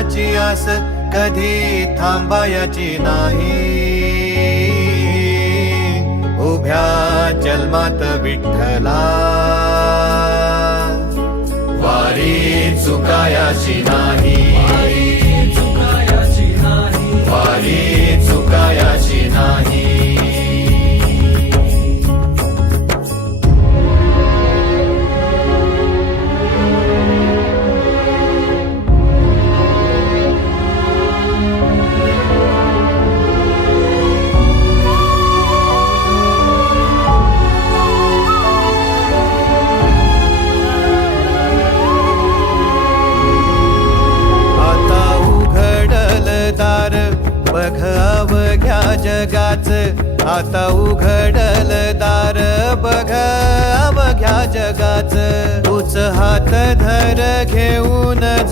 फळाची आस कधी थांबायची नाही. उभ्या जन्मात विठ्ठला वारी चुकायाची नाही. वारी चुकायाची नाही. बघ अवघ्या जगाच, आता उघडल दार बघ अवघ्या जगाच. तूच हात धर घेऊन जा